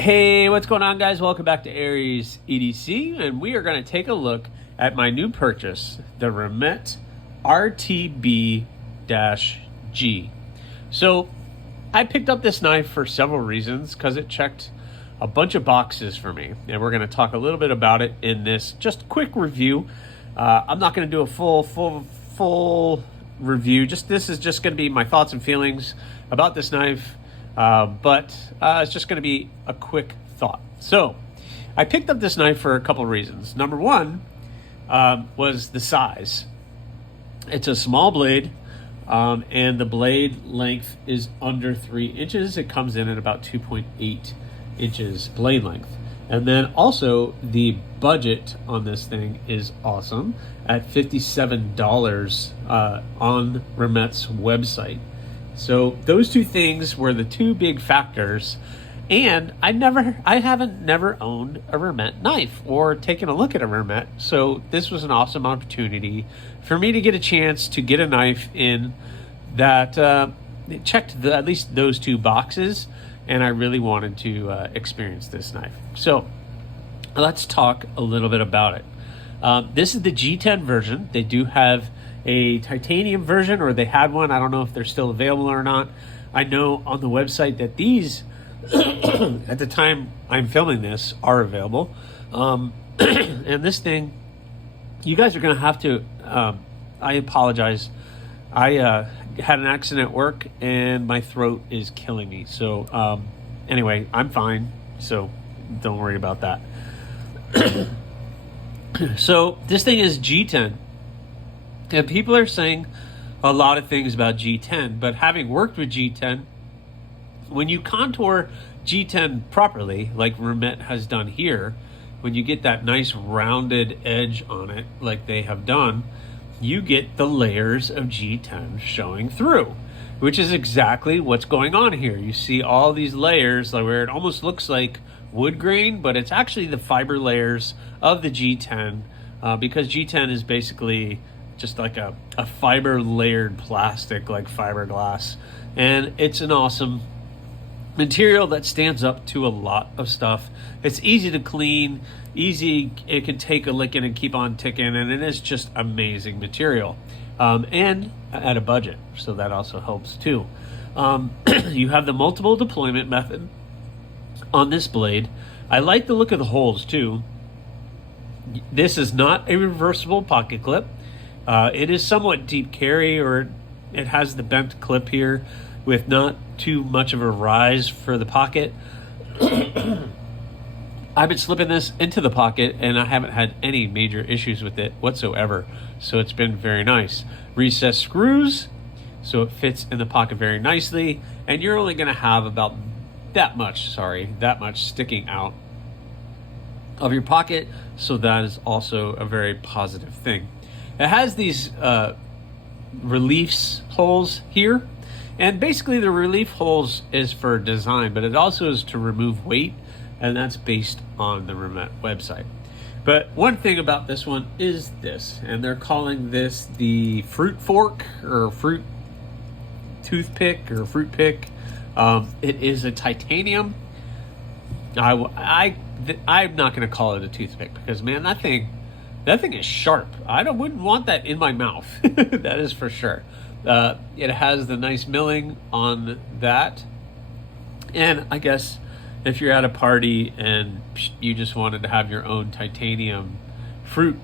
Hey, what's going on, guys? Welcome back to AriesEDC, and we are going to take a look at my new purchase, the Remette RTB-G. So I picked up this knife for several reasons because it checked a bunch of boxes for me, and we're going to talk a little bit about it in this just quick review. I'm not going to do a full review. This is just going to be my thoughts and feelings about this knife. But it's just going to be a quick thought. So I picked up this knife for a couple of reasons. Number one was the size. It's a small blade, and the blade length is under 3 inches. It comes in at about 2.8 inches blade length. And then also the budget on this thing is awesome at $57 on Remette's website. So those two things were the two big factors, and I haven't never owned a Remette knife or taken a look at a Remette. So this was an awesome opportunity for me to get a chance to get a knife in that checked at least those two boxes, and I really wanted to experience this knife. So let's talk a little bit about it. This is the G10 version. They do have a titanium version, or they had one. I don't know if they're still available or not. I know on the website that these, at the time I'm filming this, are available. And this thing, you guys are going to have to, I apologize. I had an accident at work and my throat is killing me. So anyway, I'm fine. So don't worry about that. So this thing is G10. And people are saying a lot of things about G10, but having worked with G10, when you contour G10 properly, like Remette has done here, when you get that nice rounded edge on it, like they have done, you get the layers of G10 showing through, which is exactly what's going on here. You see all these layers where it almost looks like wood grain, but it's actually the fiber layers of the G10, because G10 is basically just like a fiber layered plastic, like fiberglass. And it's an awesome material that stands up to a lot of stuff. It's easy to clean, it can take a licking and keep on ticking, and it is just amazing material. And at a budget, so that also helps too. You have the multiple deployment method on this blade. I like the look of the holes too. This is not a reversible pocket clip. It is somewhat deep carry, or it has the bent clip here with not too much of a rise for the pocket. I've been slipping this into the pocket and I haven't had any major issues with it whatsoever. So it's been very nice. Recessed screws, so it fits in the pocket very nicely, and you're only going to have about that much sticking out of your pocket. So that is also a very positive thing. It has these reliefs holes here, and basically the relief holes is for design, but it also is to remove weight, and that's based on the Remette website. But one thing about this one is this, and they're calling this the fruit fork or fruit toothpick or fruit pick. It is a titanium. I'm not going to call it a toothpick because, man, that thing is sharp. I wouldn't want that in my mouth. That is for sure. It has the nice milling on that. And I guess if you're at a party and you just wanted to have your own titanium fruit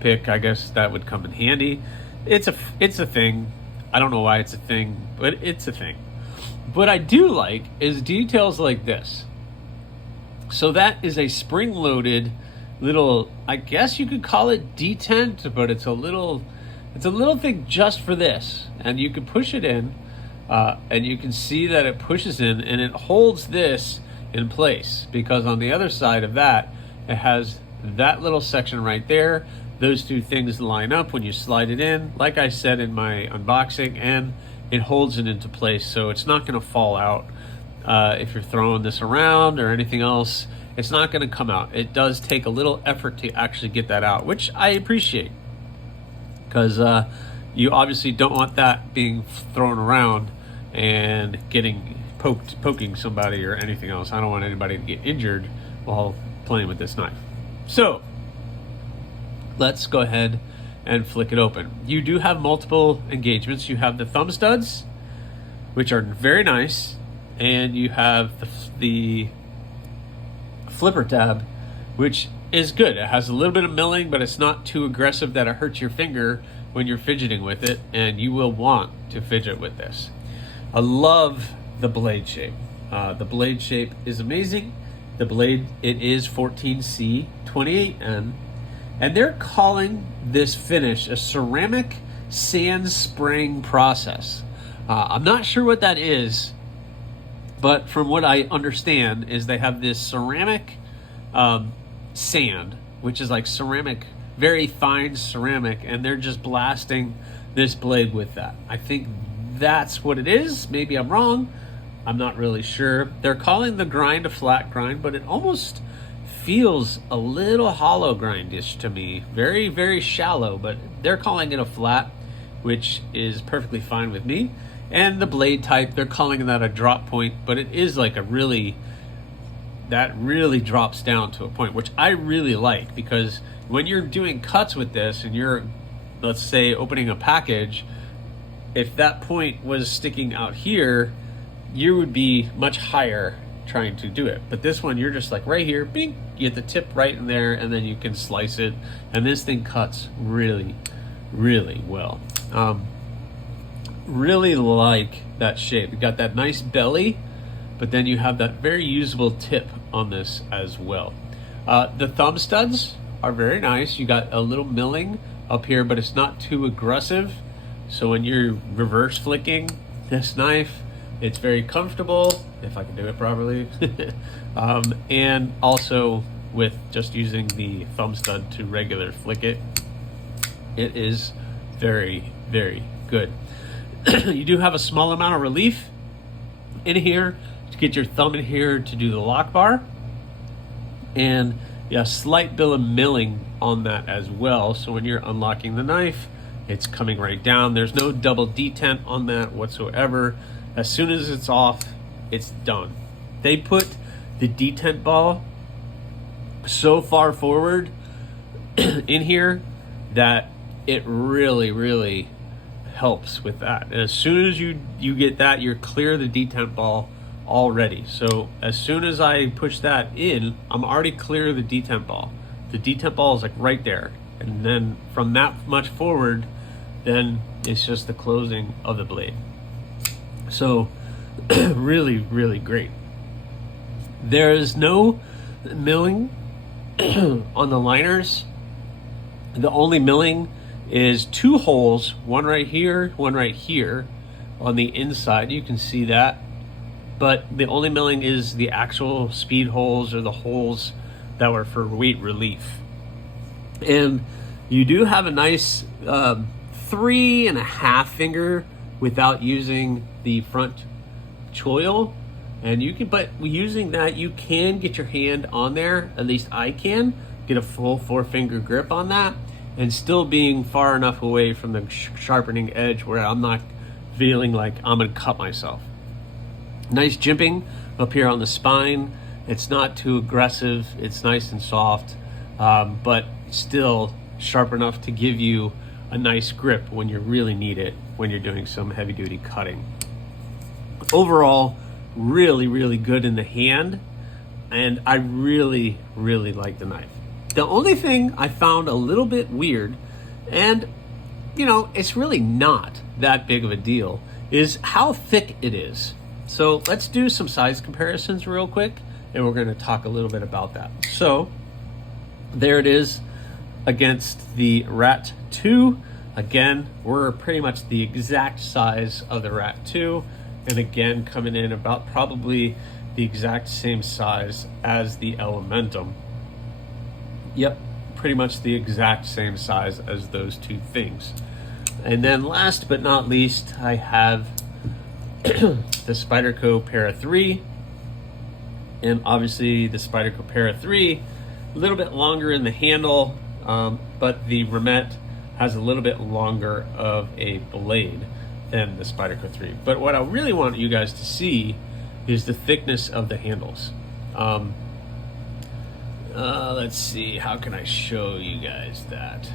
pick, I guess that would come in handy. It's a thing. I don't know why it's a thing, but it's a thing. What I do like is details like this. So that is a spring-loaded little, I guess you could call it detent, but it's a little thing just for this, and you can push it in, and you can see that it pushes in and it holds this in place, because on the other side of that it has that little section right there. Those two things line up when you slide it in, like I said in my unboxing, and it holds it into place, so it's not going to fall out. If you're throwing this around or anything else, it's not going to come out. It does take a little effort to actually get that out, which I appreciate, because you obviously don't want that being thrown around and getting poking somebody or anything else. I don't want anybody to get injured while playing with this knife. So let's go ahead and flick it open. You do have multiple engagements. You have the thumb studs, which are very nice, and you have the flipper tab, which is good. It has a little bit of milling, but it's not too aggressive that it hurts your finger when you're fidgeting with it, and you will want to fidget with this. I love the blade shape. The blade shape is amazing. The blade, it is 14C 28N, and they're calling this finish a ceramic sand spraying process. I'm not sure what that is, but from what I understand is they have this ceramic sand, which is like ceramic, very fine ceramic, and they're just blasting this blade with that. I think that's what it is. Maybe I'm wrong. I'm not really sure. They're calling the grind a flat grind, but it almost feels a little hollow grindish to me. Very, very shallow, but they're calling it a flat, which is perfectly fine with me. And the blade type, they're calling that a drop point, but it is like a really, that really drops down to a point, which I really like, because when you're doing cuts with this and you're, let's say, opening a package, if that point was sticking out here, you would be much higher trying to do it. But this one, you're just like right here, bing, you get the tip right in there, and then you can slice it, and this thing cuts really, really well. Really like that shape. You got that nice belly, but then you have that very usable tip on this as well. The thumb studs are very nice. You got a little milling up here, but it's not too aggressive. So when you're reverse flicking this knife, it's very comfortable, if I can do it properly. And also with just using the thumb stud to regular flick it, it is very, very good. You do have a small amount of relief in here to get your thumb in here to do the lock bar, and yeah, slight bit of milling on that as well. So when you're unlocking the knife, it's coming right down. There's no double detent on that whatsoever. As soon as it's off, it's done. They put the detent ball so far forward in here that it really, really helps with that. And as soon as you get that, you're clear the detent ball already. So as soon as I push that in, I'm already clear of the detent ball. The detent ball is like right there. And then from that much forward, then it's just the closing of the blade. So really, really great. There is no milling on the liners. The only milling is two holes, one right here, one right here on the inside. You can see that. But the only milling is the actual speed holes, or the holes that were for weight relief. And you do have a nice 3.5 finger without using the front choil, and you can, but using that, you can get your hand on there. At least I can get a full 4-finger grip on that, and still being far enough away from the sharpening edge where I'm not feeling like I'm gonna cut myself. Nice jimping up here on the spine. It's not too aggressive. It's nice and soft, but still sharp enough to give you a nice grip when you really need it, when you're doing some heavy duty cutting. Overall, really, really good in the hand, and I really, really like the knife. The only thing I found a little bit weird, and you know, it's really not that big of a deal, is how thick it is. So let's do some size comparisons real quick, and we're going to talk a little bit about that. So there it is against the Rat 2. Again, we're pretty much the exact size of the Rat 2, and again coming in about probably the exact same size as the Elementum. Yep, pretty much the exact same size as those two things. And then last but not least, I have the Spyderco Para 3, and obviously the Spyderco Para 3 a little bit longer in the handle, but the Remette has a little bit longer of a blade than the Spyderco 3. But what I really want you guys to see is the thickness of the handles. Let's see, how can I show you guys that?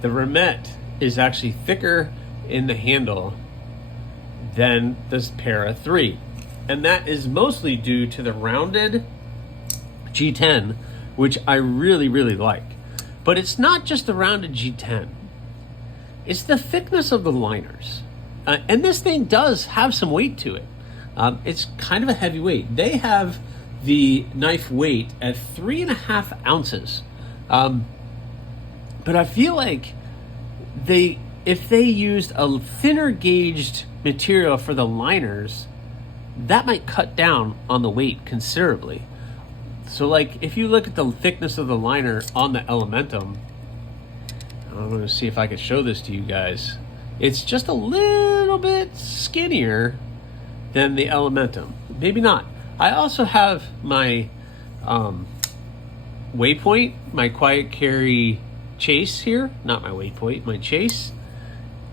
The Remette is actually thicker in the handle than this Para 3. And that is mostly due to the rounded G10, which I really, really like. But it's not just the rounded G10. It's the thickness of the liners. And this thing does have some weight to it. It's kind of a heavy weight. They have the knife weight at 3.5 ounces. But I feel like if they used a thinner gauged material for the liners, that might cut down on the weight considerably. So like if you look at the thickness of the liner on the Elementum, I'm going to see if I can show this to you guys. It's just a little bit skinnier than the Elementum. Maybe not. I also have my Waypoint, my Quiet Carry Chase here. Not my Waypoint, my Chase.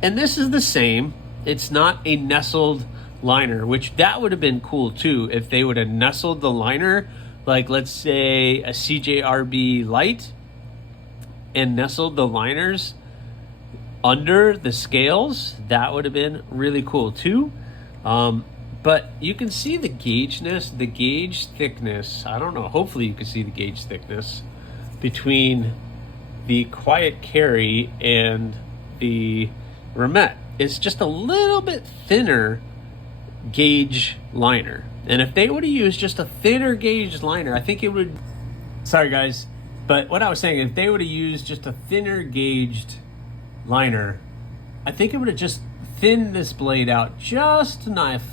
And this is the same. It's not a nestled liner, which that would have been cool too if they would have nestled the liner, like let's say a CJRB Light, and nestled the liners under the scales. That would have been really cool too. But you can see the gaugeness, the gauge thickness. I don't know, hopefully you can see the gauge thickness between the Quiet Carry and the Remette. It's just a little bit thinner gauge liner. And if they would have used just a thinner gauge liner, I think it would, sorry guys, but what I was saying, if they would have used just a thinner gauged liner, I think it would have just thinned this blade out just enough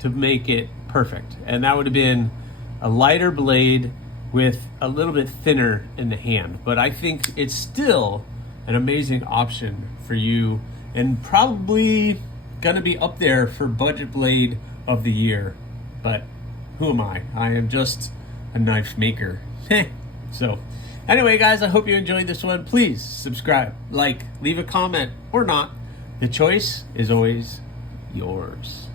to make it perfect. And that would have been a lighter blade with a little bit thinner in the hand. But I think it's still an amazing option for you, and probably gonna be up there for budget blade of the year. But who am I? I am just a knife maker. So anyway guys, I hope you enjoyed this one. Please subscribe, like, leave a comment, or not. The choice is always yours.